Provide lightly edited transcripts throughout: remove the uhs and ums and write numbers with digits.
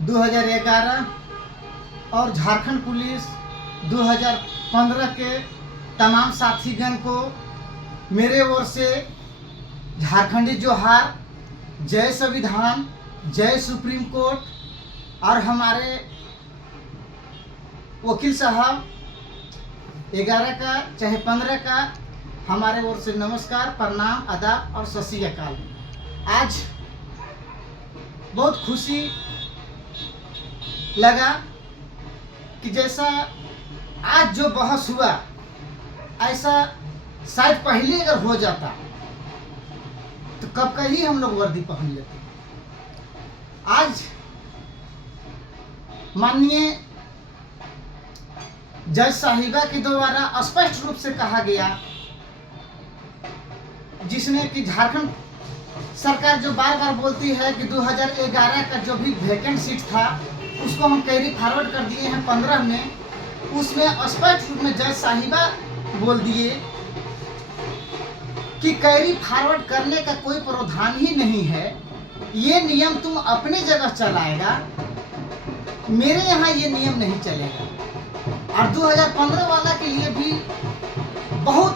2011 और झारखंड पुलिस 2015 के तमाम साथीगण को मेरे ओर से झारखंडी जोहार। जय संविधान, जय सुप्रीम कोर्ट। और हमारे वकील साहब 11 का चाहे 15 का हमारे ओर से नमस्कार, प्रणाम, आदाब और सत श्री अकाल। आज बहुत खुशी लगा कि जैसा आज जो बहस हुआ ऐसा शायद पहले अगर हो जाता तो कब का ही हम लोग वर्दी पहन लेते। आज माननीय जज साहिबा के द्वारा स्पष्ट रूप से कहा गया, जिसने कि झारखंड सरकार जो बार बार बोलती है कि 2011 का जो भी वैकेंट सीट था उसको हम कैरी फॉरवर्ड कर दिए हैं 15 में, उसमें स्पष्ट रूप में जज साहिबा बोल दिए कि कैरी फॉरवर्ड करने का कोई प्रावधान ही नहीं है, ये नियम तुम अपने जगह चलाएगा, मेरे यहाँ ये नियम नहीं चलेगा। और 2015 वाला के लिए भी बहुत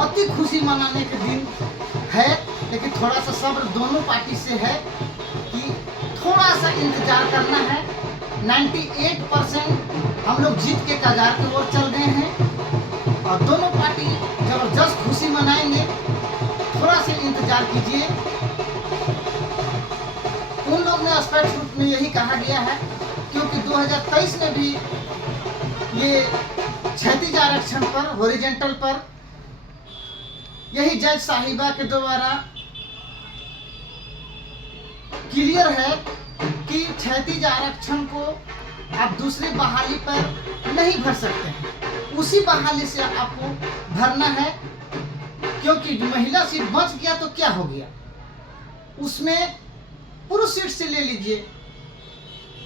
अति खुशी मनाने के दिन है, लेकिन थोड़ा सा सब्र दोनों पार्टी से है कि थोड़ा सा इंतजार करना है। 98% हम लोग जीत के कगार की ओर चल गए हैं और दोनों पार्टी जबरदस्त खुशी मनाएंगे। थोड़ा सा इंतजार कीजिए। उन लोग ने स्पष्ट रूप में यही कहा गया है, क्योंकि 2023 में भी ये क्षैतिज आरक्षण पर, हॉरिजॉन्टल पर यही जज साहिबा के द्वारा क्लियर है कि क्षैतिज आरक्षण को आप दूसरी बहाली पर नहीं भर सकते हैं, उसी बहाली से आपको भरना है। क्योंकि महिला सीट बच गया तो क्या हो गया, उसमें पुरुष सीट से ले लीजिए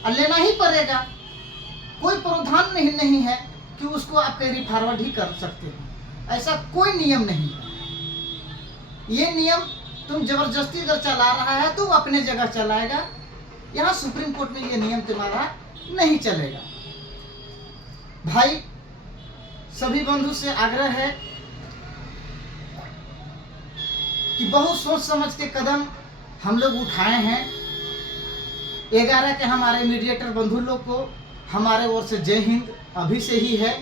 और लेना ही पड़ेगा। कोई प्रावधान नहीं है कि उसको आप कैरी फॉरवर्ड ही कर सकते हैं, ऐसा कोई नियम नहीं है। ये नियम तुम जबरदस्ती अगर चला रहा है तो अपने जगह चलाएगा, यहाँ सुप्रीम कोर्ट में ये नियम तुम्हारा नहीं चलेगा। भाई सभी बंधु से आग्रह है कि बहुत सोच समझ के कदम हम लोग उठाए हैं। 11 के हमारे मीडिएटर बंधु लोग को हमारे ओर से जय हिंद अभी से ही है।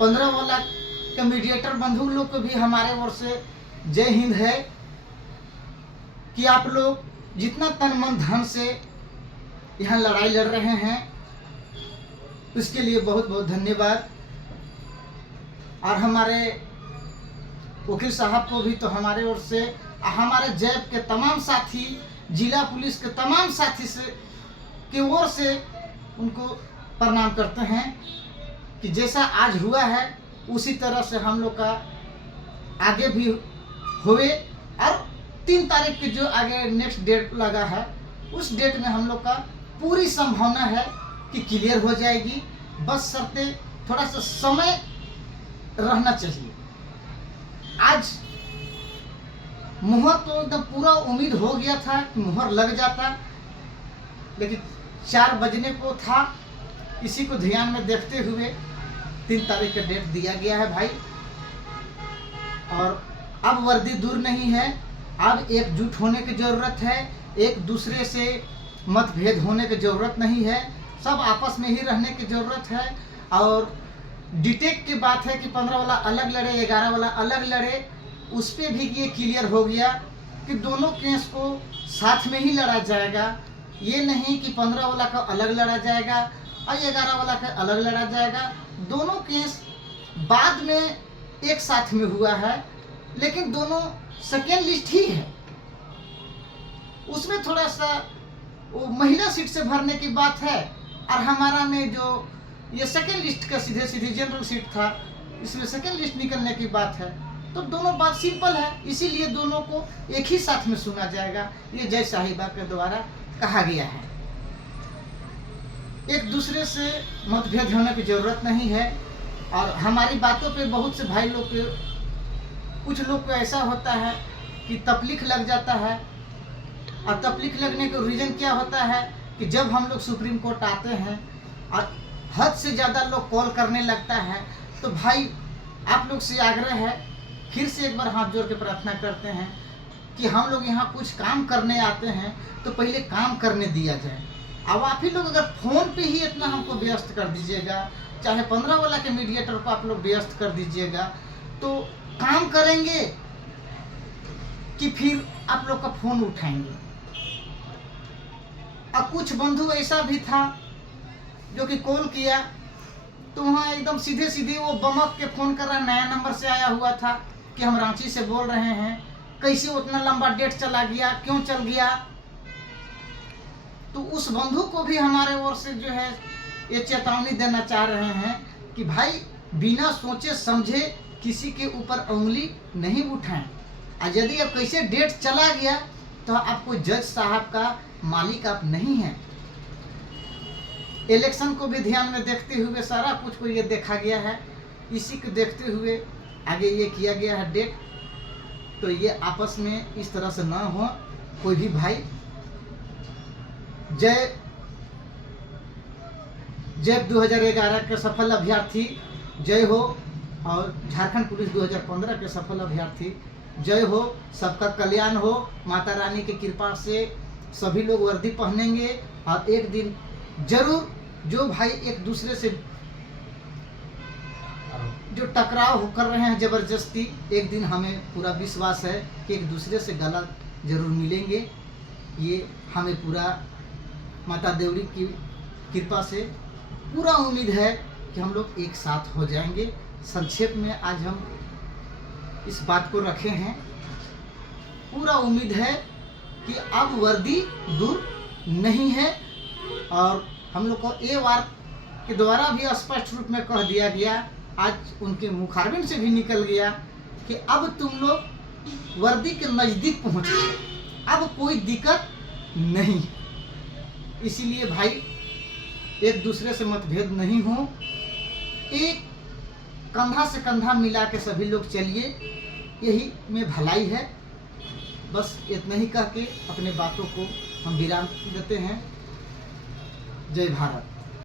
15 वाला के मीडिएटर बंधु लोग को भी हमारे ओर से जय हिंद है कि आप लोग जितना तन मन धन से यहाँ लड़ाई लड़ रहे हैं उसके लिए बहुत बहुत धन्यवाद। और हमारे वकील साहब को भी तो हमारे ओर से, हमारे जैब के तमाम साथी, जिला पुलिस के तमाम साथी से की ओर से उनको प्रणाम करते हैं कि जैसा आज हुआ है उसी तरह से हम लोग का आगे भी हुए। और 3 तारीख की जो आगे नेक्स्ट डेट लगा है उस डेट में हम लोग का पूरी संभावना है कि क्लियर हो जाएगी। बस शर्ते थोड़ा सा समय रहना चाहिए। आज मुहर तो एकदम पूरा उम्मीद हो गया था कि मुहर लग जाता, लेकिन 4 बजने को था। इसी को ध्यान में देखते हुए 3 तारीख का डेट दिया गया है भाई। और अब वर्दी दूर नहीं है, अब एकजुट होने की ज़रूरत है, एक दूसरे से मतभेद होने की ज़रूरत नहीं है, सब आपस में ही रहने की ज़रूरत है। और डिटेक की बात है कि 15 वाला अलग लड़े, 11 वाला अलग लड़े, उस पर भी ये क्लियर हो गया कि दोनों केस को साथ में ही लड़ा जाएगा। ये नहीं कि 15 वाला का अलग लड़ा जाएगा और 11 वाला का अलग लड़ा जाएगा। दोनों केस बाद में एक साथ में हुआ है, लेकिन दोनों सेकेंड लिस्ट ही है। उसमें थोड़ा सा वो महिला सीट से भरने की बात है और हमारा में जो ये सेकेंड लिस्ट का सीधे सीधे जनरल सीट था, इसमें सेकेंड लिस्ट निकलने की बात है। तो दोनों बात सिंपल है, इसीलिए दोनों को एक ही साथ में सुना जाएगा, ये जज साहिबा के द्वारा कहा गया है। एक दूसरे से मतभेद होने की ज़रूरत नहीं है। और हमारी बातों पे बहुत से भाई लोग के, कुछ लोग को ऐसा होता है कि तकलीफ लग जाता है। और तकलीफ लगने का रीज़न क्या होता है कि जब हम लोग सुप्रीम कोर्ट आते हैं और हद से ज़्यादा लोग कॉल करने लगता है, तो भाई आप लोग से आग्रह है, फिर से एक बार हाथ जोड़ के प्रार्थना करते हैं कि हम लोग यहाँ कुछ काम करने आते हैं तो पहले काम करने दिया जाए। अब आप ही लोग अगर फ़ोन पे ही इतना हमको व्यस्त कर दीजिएगा, चाहे 15 वाला के मीडिएटर को आप लोग व्यस्त कर दीजिएगा, तो काम करेंगे कि फिर आप लोग का फ़ोन उठाएंगे। अब कुछ बंधु ऐसा भी था जो कि कॉल किया तो वहाँ एकदम सीधे सीधे वो बमक के फ़ोन कर रहा, नया नंबर से आया हुआ था कि हम रांची से बोल रहे हैं, कैसे उतना लंबा डेट चला गया, क्यों चल गया। तो उस बंधु को भी हमारे ओर से जो है ये चेतावनी देना चाह रहे हैं कि भाई बिना सोचे समझे किसी के ऊपर उंगली नहीं उठाएं। और यदि अब कैसे डेट चला गया तो आपको जज साहब का मालिक आप नहीं हैं। इलेक्शन को भी ध्यान में देखते हुए सारा कुछ को ये देखा गया है, इसी को देखते हुए आगे ये किया गया है डेट। तो ये आपस में इस तरह से ना हो कोई भी भाई। जय 2011 के सफल अभ्यर्थी जय हो, और झारखंड पुलिस 2015 के सफल अभ्यर्थी जय हो। सबका कल्याण हो, माता रानी की कृपा से सभी लोग वर्दी पहनेंगे और एक दिन जरूर जो भाई एक दूसरे से जो टकराव कर रहे हैं जबरदस्ती, एक दिन हमें पूरा विश्वास है कि एक दूसरे से गला जरूर मिलेंगे। ये हमें पूरा माता देवरी की कृपा से पूरा उम्मीद है कि हम लोग एक साथ हो जाएंगे। संक्षेप में आज हम इस बात को रखे हैं, पूरा उम्मीद है कि अब वर्दी दूर नहीं है। और हम लोग को ए वार के द्वारा भी स्पष्ट रूप में कह दिया गया, आज उनके मुखारबिन से भी निकल गया कि अब तुम लोग वर्दी के नज़दीक पहुँच गए, अब कोई दिक्कत नहीं। इसीलिए भाई एक दूसरे से मतभेद नहीं हो, एक कंधा से कंधा मिला के सभी लोग चलिए, यही में भलाई है। बस इतना ही कह के अपने बातों को हम विराम देते हैं। जय भारत।